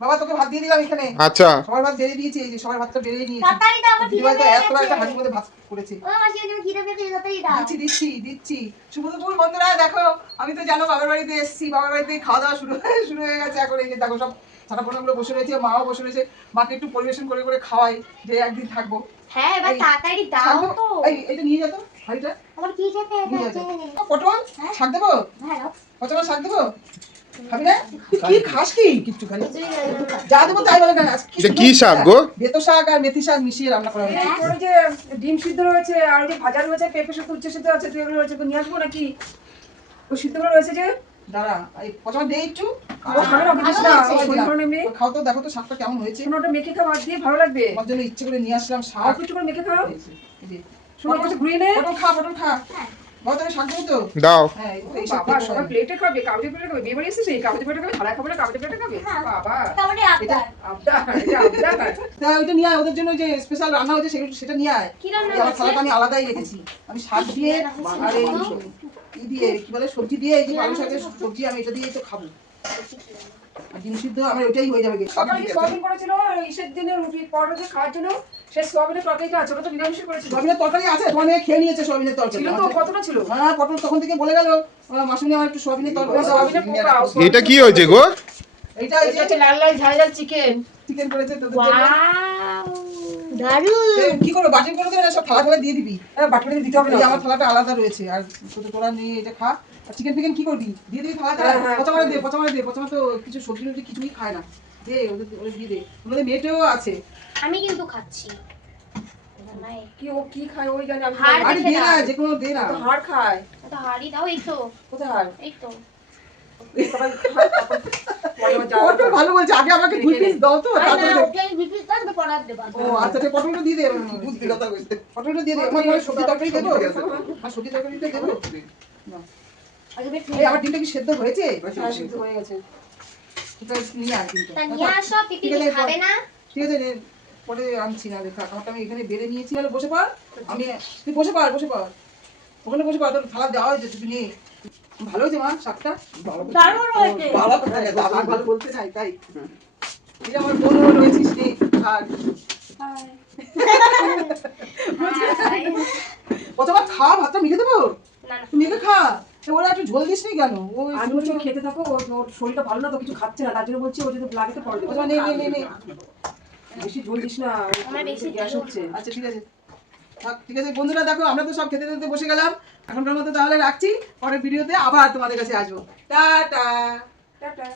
বাবা তোকে ভাত দিয়ে দিলাম এখানে। আচ্ছা সবার ভাত বেড়ে দিয়েছি, এই যে সবার ভাতটা বেড়ে নিয়েছি। তাড়াতাড়ি দাও, আমার খিদে দিদিভাই তো পেয়ে এত একটা গেছে। হাঁড়ির মধ্যে ভাত করেছে। ও মাসি আমার খিদে পেয়ে গেছে, তাড়াতাড়ি দাও। দিচ্ছি। শুভ দুপুর বন্ধুরা, দেখো আমি তো জানো বাবার বাড়িতে এসেছি, বাবার বাড়িতে খাওয়া দাওয়া শুরু হয়ে গেছে। এখন এই যে দেখো সব ছানাপোনাগুলো বসে রয়েছে, মাও বসে রয়েছে। মাকে একটু পরিবেশন করে করে খাওয়াই, যে একদিন থাকবো। হ্যাঁ এবার এই, তাড়াতাড়ি দাও শাক তো। এইটা নিয়ে যেত হাঁড়িটা আমার কি খেতে নিয়ে গেছে? যেত। পটল শাক দেবো, হ্যাঁ দাও। পটল শাক দেবো, খাবি না? কি খাস কি কিচ্ছু খালি যা দেবো তাই বলে না। এটা কি শাক গো? বেতো শাক আর মেথি শাক মিশিয়ে রান্না করা হয়েছে। ওই যে ডিম সিদ্ধ রয়েছে আর ওই যে ভাজা রয়েছে, পেঁপে শুধু উচ্ছে সিদ্ধ আছে, তুই এগুলো রয়েছে নিয়ে আসবো নাকি? ওই সিদ্ধগুলো রয়েছে যে দাঁড়া, এই পটল দে একটু। ও খাবে না, দিস না, খাওয়াই শরীর দিলাম। ভালো নেই। খাও তো, দেখো তো শাকটা কেমন হয়েছে। শোনো, ওটা মেখে খাওয়া দিয়ে ভালো লাগবে। আমার জন্য ইচ্ছে করে নিয়ে আসলাম আর শাক। কিছু করে মেখে খাও। এই যে, শোনো, কিছু ঘুরিয়ে নে। পটল খা। বাবা তুমি শাক দেবো তো? দাও। হ্যাঁ এই বাবা শাকটা সবাই প্লেটে খাবে, কাগজে প্লেটে খাবে, বিয়ে বাড়ি এসেছিস এই কাগজে প্লেটে খাবে, থালায় খাবে না কাগজে প্লেটে খাবে? হ্যাঁ। বাবা তাহলে আবদার। আবদার, এটা আবদার। তা ওইটা নিয়ে আয়, ওদের জন্য যে স্পেশাল রান্না হয়েছে সেটা নিয়ে আয়। কি রান্না এই আমার হয়েছে? থালাটা আমি আলাদাই রেখেছি। আমি শাক দিয়ে আর এই দিয়ে কি বলে সবজি দিয়ে, এই যে পালং শাকের সবজি, আমি এটা দিয়ে তো খাবো। আর ডিম সিদ্ধ আমার ওইটাই হয়ে যাবে। সকালে যে সোয়াবিন করেছিল ঈদের দিনে রুটি পরোটা দিয়ে খাওয়ার জন্য, সেই সোয়াবিনের তরকারিটা আছে, ওটা তো নিরামিষ করেছিল। সোয়াবিনের তরকারি আছে, তোমার মেয়ে খেয়ে নিয়েছে সোয়াবিনের তরকারি। ছিল তো, কতটা ছিল? হ্যাঁ পটল তখন থেকে বলে গেল মাসুনি আমার একটু সোয়াবিনের তরকারি। সোয়াবিনের পোকা। এটা কি হয়েছে গো? এইটা এটা হচ্ছে লাল লাল ঝাল ঝাল চিকেন। চিকেন করেছে তোদের জন্য। ওয়াও দারুণ। এই, কি করবো, বাটিং করে দেবে না, সব থালা থালা দিয়ে দিবি। বাটুরি দিতে হবে এই না। আমার থালাটা আলাদা রয়েছে, আর তোরা নিয়ে এটা খা। আর চিকেন ফিকেন কি করবি, দিয়ে দিবি থালাটা। হ্যাঁ, পচা মারে দে, পচা তো কিছু সবজি টবজি কিছুই খায় না। দে ওদের দিয়ে দে, ওদের মেয়েটাও আছে। আমি কিন্তু খাচ্ছি। নাই কি ও কি খায় ওই জানে, আমি হাড় আরে জানি। দে না, যে কোনো দে না। তো হাড় খায়। তো হাড়ি দাও, এই তো কোথায় হাড়? এই তো। সবাই খায়, তারপর পরে যাওয়া পটল ভালো বলছে, আগে আমাকে 2 পিস দাও তো, আরে তারপরে না, দে। ওকে বিপি থাকবে পড়ার দেবা। ও আচ্ছা ঠিক, পটলটা দিয়ে দে। বুঝতে কথা কইতে, পটলটা দিয়ে দে। আমার সবজি তরকারি দেবো, আর সবজি তরকারিটা দেবো না। আচ্ছা দেখ, এই আমার ডিমটা কি সেদ্ধ হয়েছে? হ্যাঁ, সিদ্ধ হয়ে গেছে। এটা নিয়ে আয় কিন্তু। তা নিয়ে আসো, পিপি ঠিক আছে, খাবে না? ঠিক আছে রে, পরে আনছি না। দেখা খাবারটা আমি এখানে বেড়ে নিয়েছি। তাহলে বসে পড়, আমি তুই বসে পড় ওখানে বসে পড়। তোর থালা দেওয়া হয়েছে, তুই নিয়ে। ভালো হয়েছে মা শাকটা? দারুণ হয়েছে। ভালো বলতে চাই তাই। এই যে আমার বোনও রয়েছিস রে, আর প্রথমবার খা, ভাতটা মিলে দেবো, না না তুই মেখে খা। তো ওরা একটু ঝোল দিস নি কেন? ও আমি বলছি ও খেতে থাকো, ওর শরীরটা ভালো না তো, কিছু খাচ্ছে না, তার জন্য বলছি ও যদি লাগে তো পরে দেবো। নে। বেশি ঝোল দিস না, আমার বেশি গ্যাস ঝোল। হচ্ছে। আচ্ছা ঠিক আছে থাক, ঠিক আছে বন্ধুরা, দেখো আমরা তো সব খেতে খেতে বসে গেলাম। এখনকার মতো তাহলে রাখছি, পরের ভিডিওতে আবার তোমাদের কাছে আসবো। টাটা। টাটা।